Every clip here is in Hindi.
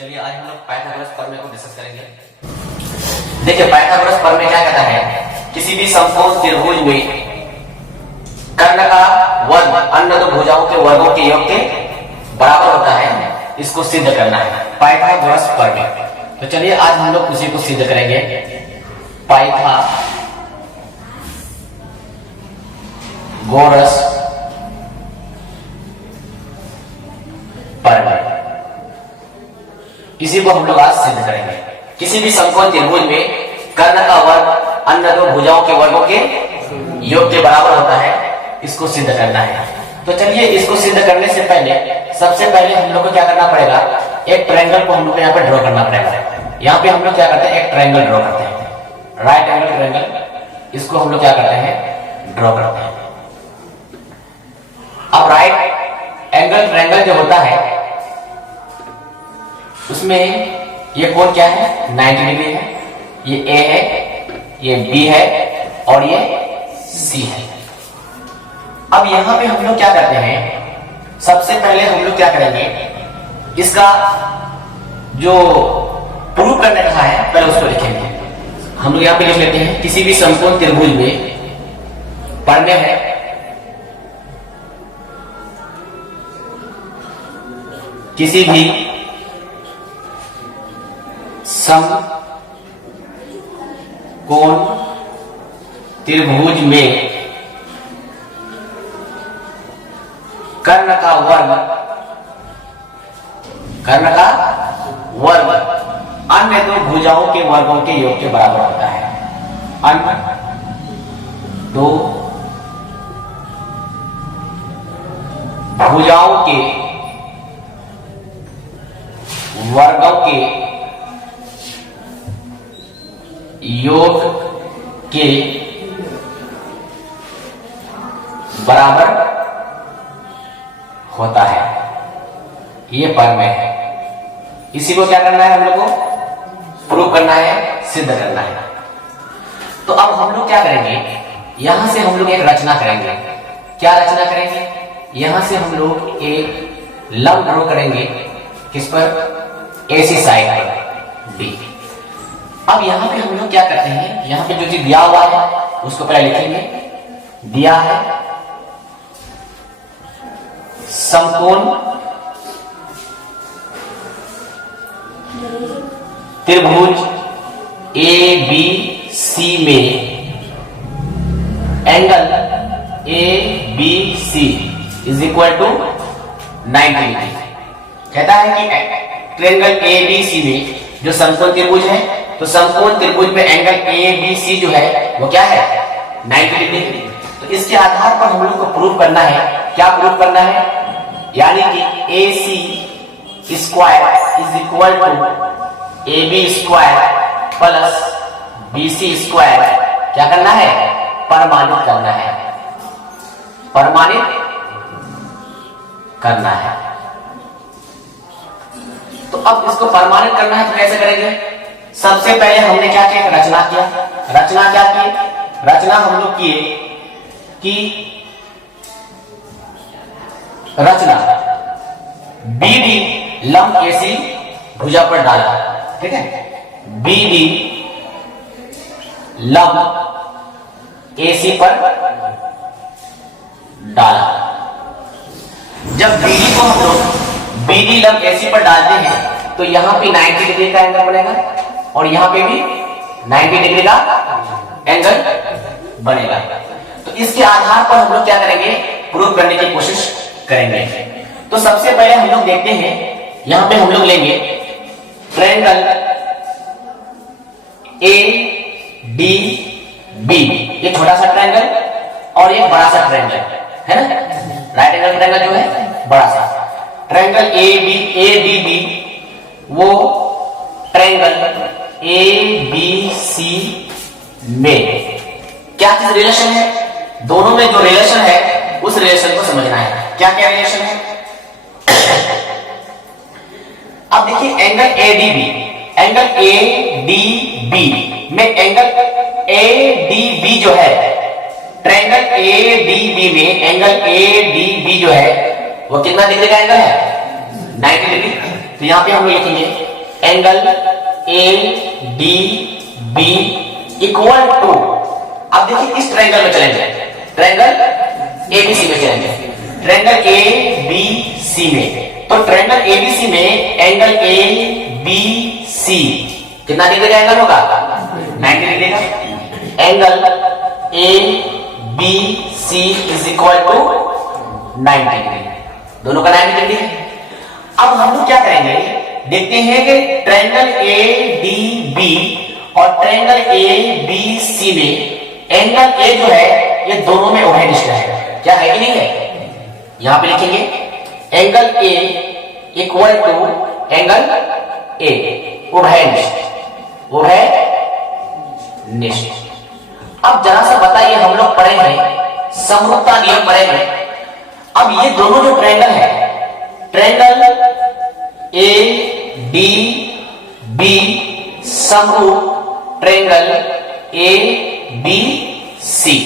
चलिए आज हम लोग पाइथागोरस प्रमेय को डिस्कस करेंगे। देखिए पाइथागोरस प्रमेय क्या कहता है, किसी भी समकोण त्रिभुज में कर्ण का वर्ग अन्य दो भुजाओं के वर्गों के योग के बराबर होता है, इसको सिद्ध करना है पाइथागोरस प्रमेय। तो चलिए आज हम लोग उसी को सिद्ध करेंगे। पाइथागोरस प्रमेय, इसी को हम लोग आज सिद्ध करेंगे। किसी भी समकोण त्रिभुज में कर्ण का वर्ग अन्य दो भुजाओं के वर्गों के योग के बराबर होता है, इसको सिद्ध करना है। तो चलिए इसको सिद्ध करने से पहले सबसे पहले हम लोग को क्या करना पड़ेगा, एक ट्रायंगल को हम लोग यहाँ पे ड्रॉ करना पड़ेगा। यहाँ पे हम लोग क्या करते हैं, एक ट्रायंगल ड्रॉ करते हैं, राइट एंगल ट्रायंगल, इसको हम लोग क्या करते हैं, ड्रॉ करते हैं। अब राइट एंगल ट्रायंगल जो होता है उसमें ये कोण क्या है, 90 डिग्री है। ये ए है, ये बी है और ये सी है। अब यहां पे हम लोग क्या करते हैं, सबसे पहले हम लोग क्या करेंगे, इसका जो प्रूफ करने का है पहले उसको लिखेंगे। हम लोग यहां पे लिख लेते हैं, किसी भी समकोण त्रिभुज में प्रमेय है किसी भी समकोण त्रिभुज में कर्ण का वर्ग अन्य दो भुजाओं के वर्गों के योग के बराबर होता है। अन्य दो भुजाओं के वर्गों के योग के बराबर होता है, ये प्रमेय है। इसी को क्या करना है, हम लोग को प्रूव करना है, सिद्ध करना है। तो अब हम लोग क्या करेंगे, यहां से हम लोग एक रचना करेंगे। क्या रचना करेंगे, यहां से हम लोग एक लंब ड्रॉ करेंगे, किस पर, ऐसी साइड पर डी। अब यहां पे हम लोग क्या करते हैं, यहां पे जो चीज दिया हुआ है उसको पहले लिखेंगे। दिया है समकोण त्रिभुज ए बी सी में angle A B C is equal to 90 degree. कहता है कि ट्रायंगल ए बी सी में जो समकोण त्रिभुज है, तो समकोण त्रिभुज में एंगल ए बी सी जो है वो क्या है, 90 डिग्री। तो इसके आधार पर हम लोग को प्रूव करना है। क्या प्रूव करना है, यानी कि A C square is equal to A B square plus B C square क्या करना है, प्रमाणित करना है, प्रमाणित करना है। तो अब इसको प्रमाणित करना है तो कैसे करेंगे, सबसे पहले हमने क्या किया, रचना किया। रचना क्या की, रचना हम लोग किए कि रचना BD लंब AC भुजा पर डाला, ठीक है, BD लंब AC पर डाला। जब BD को हम लोग BD लंब AC पर डालते हैं तो यहां पे 90 डिग्री का एंगल बनेगा और यहां पे भी 90 डिग्री का एंगल बनेगा। तो इसके आधार पर हम लोग क्या करेंगे, प्रूव करने की कोशिश करेंगे। तो सबसे पहले हम लोग देखते हैं, यहां पे हम लोग लेंगे ट्रायंगल ए डी बी, ये छोटा सा ट्रायंगल और एक बड़ा सा ट्रायंगल है ना, राइट एंगल ट्रायंगल जो है बड़ा सा ट्रायंगल ए डी बी, वो ट्रायंगल ए बी सी में क्या चीज रिलेशन है, दोनों में जो रिलेशन है उस रिलेशन को समझना है। क्या क्या रिलेशन है, अब देखिए एंगल ADB, एंगल ADB में एंगल ADB जो है, ट्रायंगल ADB में एंगल ADB जो है वो कितना डिग्री का एंगल है, 90 डिग्री। तो यहां पे हम लोग लिखेंगे angle A D B equal to, अब देखिए इस ट्रायंगल में चलेंगे, ट्रायंगल एबीसी में चलेंगे, ट्रायंगल ए बी सी में। तो ट्रायंगल एबीसी में एंगल ए बी सी कितना डिग्री का एंगल होगा? 90 डिग्री का। Angle A B C is equal to 90 degree, दोनों का 90 डिग्री है। अब हम लोग क्या करेंगे, देखते हैं कि ट्रायंगल ए डी बी और ट्रायंगल ए बी सी में एंगल ए जो है ये दोनों में ओवरनिष्ठ है, क्या है कि नहीं है? यहां पे लिखेंगे angle A equal to angle A, उभयनिष्ठ, उभयनिष्ठ। अब जरा सा बताइए, हम लोग पढ़े हैं समरूपता नियम पढ़े हैं। अब ये दोनों जो ट्रायंगल है, ट्रायंगल ए डी बी समरूप ट्रायंगल ए बी सी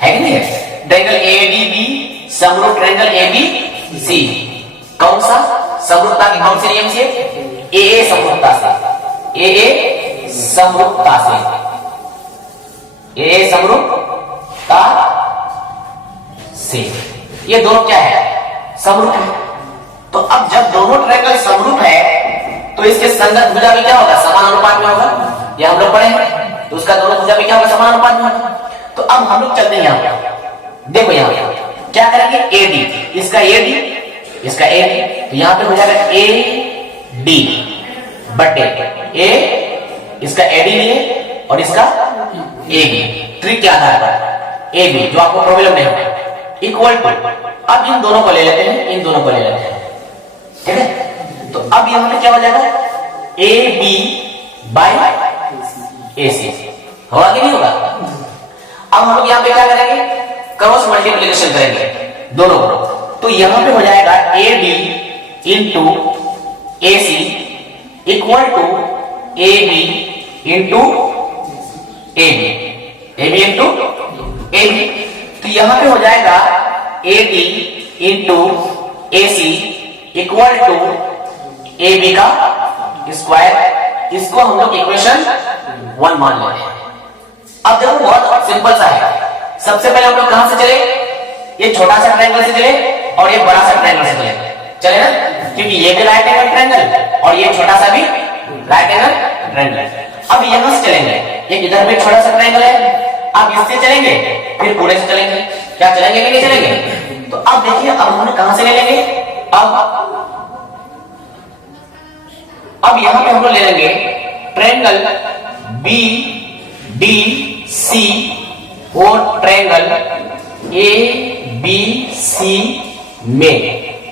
है कि नहीं है? ट्रायंगल ए डी बी समरूप ट्रायंगल ए बी सी, कौन सा? समरूपता की कौन से नियम से? ए समरूपता से, ए समरूपता से, ए समरूपता से। ये दोनों क्या है? समरूप है। तो अब जब दोनों ट्रायंगल समरूप है तो इसके संगत भुजा भी क्या होगा? समान अनुपात में होगा, ये हम लोग पढ़े हैं। तो उसका दोनों भुजा भी क्या होगा? समान अनुपात में होगा। तो अब हम लोग चलते हैं यहां पे, देखो यहां पे क्या करेंगे, ए डी, इसका ए डी, इसका ए डी, तो यहां पे हो जाएगा ए डी बटे ए, इसका ए डी लिए और इसका ए बी, ट्रिक के आधार पर ए बी जो आपको प्रॉब्लम नहीं होगा, इक्वल टू, अब इन दोनों को ले लेते हैं, इन दोनों को ले लेते हैं, ठीक है? तो अब यहां पे क्या हो जाएगा, ए बी बाई ए सी, होगा कि नहीं होगा? अब हम लोग यहां पे क्या करेंगे, क्रॉस मल्टीप्लिकेशन करेंगे दोनों को। तो यहां पे हो जाएगा A B into A C equal to A B into A B, A B into A B. तो यहां पे हो जाएगा A D into A C equal to A B का स्क्वायर। इसको हम लोग इक्वेशन 1 मान लेते हैं। अब देखो बहुत सिंपल सा है। सबसे पहले हम लोग कहां से चले, ये छोटा सा ट्रायंगल से चले और ये बड़ा सा ट्रायंगल से चले ना, क्योंकि ये भी राइट एंगल ट्रायंगल और ये छोटा सा भी राइट एंगल ट्रायंगल। अब यहां से चलेंगे, एक इधर भी छोटा सा ट्रायंगल है, अब इससे चलेंगे फिर पूरे से चलेंगे, क्या चलेंगे कि नहीं चलेंगे? तो अब देखिए अब हमने कहां से ले लेंगे, अब यहां पे हम लोग ले लेंगे ट्रायंगल बी डी सी और ट्रायंगल ए बी सी में।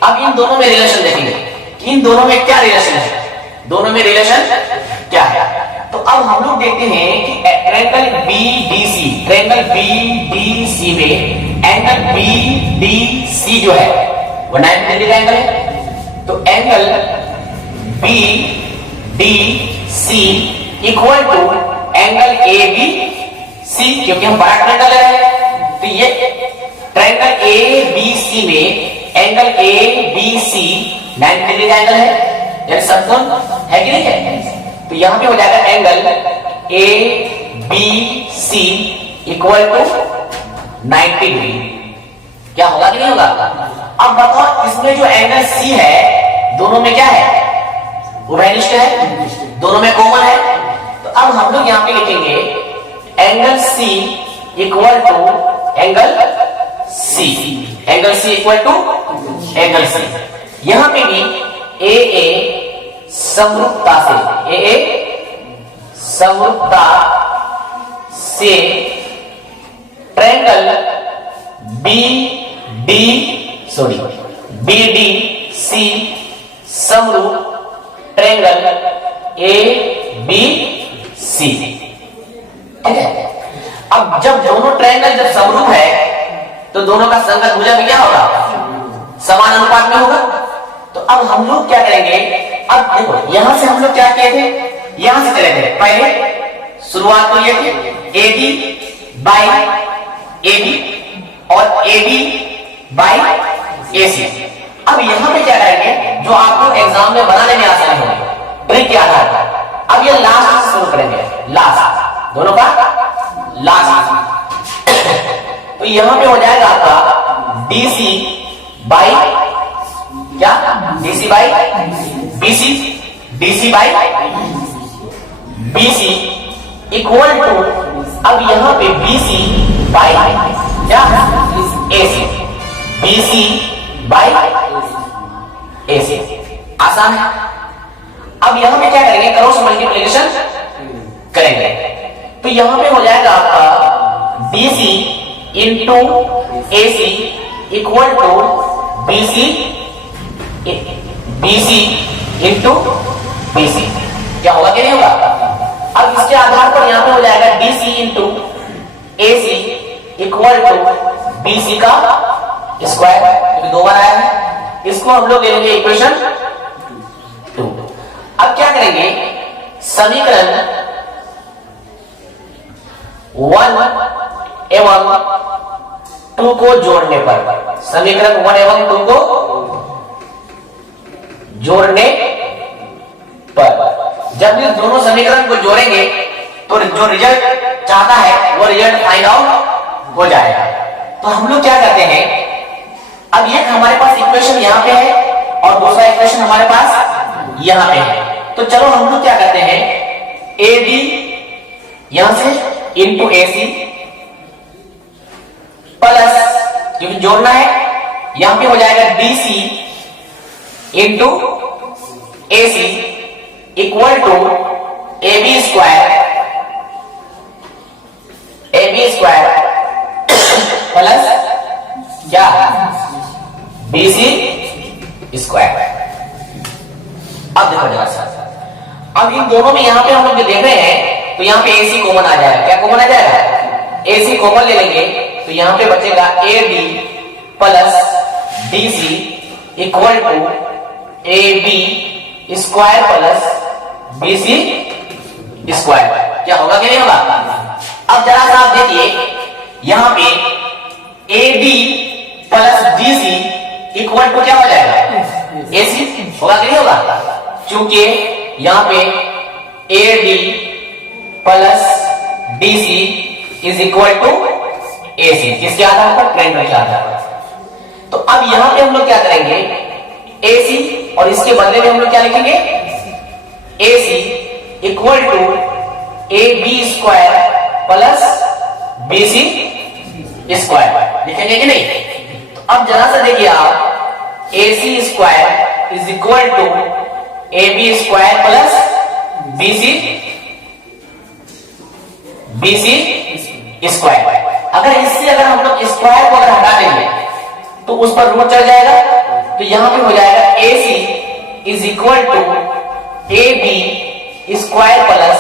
अब इन दोनों में रिलेशन देखेंगे, इन दोनों में क्या रिलेशन है, दोनों में रिलेशन क्या है। तो अब हम लोग देखते हैं कि triangle B D C, triangle B D C में एंगल बी डी सी जो है वो 90 डिग्री का एंगल है। तो angle B D C equal to angle A B C, क्योंकि हम बड़ा ट्रायंगल ले रहे हैं। तो ये ट्रायंगल ए बी सी में angle A B C 90 degree का एंगल है, यानी समकोण है कि नहीं है? तो यहां पे हो जाएगा angle A B C equal to 90 degree, क्या होगा कि नहीं होगा? अब बताओ इसमें जो एंगल सी है दोनों में क्या है, उभयनिष्ठ है, दोनों में कॉमन है। तो अब हम लोग यहां पे लिखेंगे angle C equal to angle C, angle C equal to angle C. यहां पे भी ए समरूपता से, ए समरूपता से ट्रायंगल बी डी सी समरूप ट्रायंगल ए बी सी, ठीक है? अब जब दोनों ट्रायंगल जब समरूप है तो दोनों का संगत भुजा भी क्या होगा, समान अनुपात में होगा। तो अब हम लोग क्या करेंगे, अब देखो यहां से हम लोग क्या किए थे, यहां से चले थे, पहले शुरुआत तो ये थी A B by A B और ए बी बाई ए सी। अब यहां पे क्या करेंगे, जो आपको एग्जाम में बनाने में आसानी होगी, ट्रिक क्या लास्ट, दोनों का लास्ट। तो यहां पे हो जाएगा आपका DC बाई क्या, DC by BC, DC by BC equal to, अब यहां पे BC बाई क्या, AC, BC बाई AC। आसान है। अब यहां पे क्या करेंगे, क्रॉस मल्टीप्लिकेशन करेंगे। तो यहां पे हो जाएगा आपका DC into AC equal to BC into BC। क्या होगा कि नहीं होगा? अब इसके आधार पर यहां पे हो जाएगा DC into AC equal to BC का स्क्वायर, क्योंकि 2 बार आया है। इसको हम लोग ले लेंगे इक्वेशन 2। अब क्या करेंगे, समीकरण 1 एवं 2 को जोड़ने पर, समीकरण 1 एवं 2 को जोड़ने पर जब ये दोनों समीकरण को जोड़ेंगे तो जो रिजल्ट चाहता है वो रिजल्ट फाइंड आउट हो जाएगा। तो हम लोग क्या करते हैं, अब ये हमारे पास इक्वेशन यहां पे है और दूसरा इक्वेशन हमारे पास यहां पे है। तो चलो हम लोग क्या करते हैं, AB यहां से इंटू AC प्लस, क्योंकि जोड़ना है, यहां पे हो जाएगा DC into AC equal to AB square plus क्या, BC स्क्वायर। अब देखो जरा सा, अब इन दोनों में यहां पे हम लोग जो देख रहे हैं, तो यहां पे AC कॉमन आ जाएगा। क्या कॉमन आ जाएगा, AC कॉमन ले लेंगे तो यहां पे बचेगा AB plus DC equal to AB square plus BC square. क्या होगा कि नहीं होगा? अब जरा सा आप देखिए, यहां पे AB plus DC equal to क्या हो जाएगा, AC होगा कि नहीं होगा? क्योंकि यहां पे AD plus DC is equal to AC, किसके आधार पर, ट्रेंड के आधार पर। तो अब यहां पे हम लोग क्या करेंगे, AC और इसके बदले में हम लोग क्या लिखेंगे, AC equal to AB square plus BC square लिखेंगे कि नहीं? तो अब जरा सा देखिए आप, AC square is equal to AB square plus BC square. अगर इससे अगर हम लोग स्क्वायर को अगर हटा देंगे तो उस पर रूट चढ़ जाएगा। तो यहां पे हो जाएगा AC is equal to AB square plus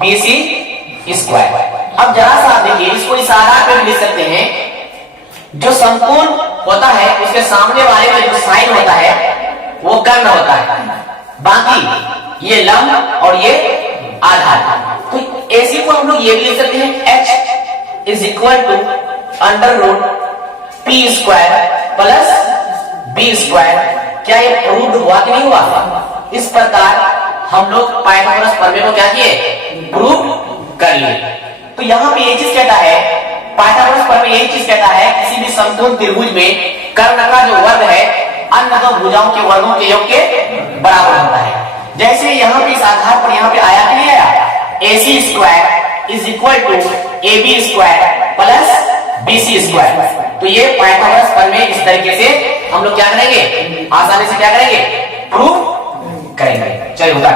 BC square. अब जरा सा देखिए, इसको इशारा पे लिख सकते हैं, जो समकोण होता है उसके सामने वाले में जो साइन होता है वो कर्ण होता है, बाकी ये लंब और ये आधार। तो AC को हम लोग ये भी लिख सकते हैं, H is equal to under root P square plus B square. क्या ये प्रूव्ड हुआ कि नहीं हुआ? इस प्रकार हम लोग पाइथागोरस प्रमेय को क्या किए, प्रूव कर लिए। तो यहाँ पे ये चीज कहता है, पाइथागोरस प्रमेय यही चीज कहता है, किसी भी समकोण त्रिभुज में कर्ण का जो वर्ग है अन्य दो भुजाओं के वर्गों के योग के बराबर होता है। जैसे यहाँ पे इस आधार पर यहाँ पे आया कि नहीं आया, AC square is equal to AB square plus BC square. तो ये पाइथागोरस प्रमेय इस तरीके से हम लोग क्या करेंगे, आसानी से क्या करेंगे, प्रूव करेंगे। चलिए उतार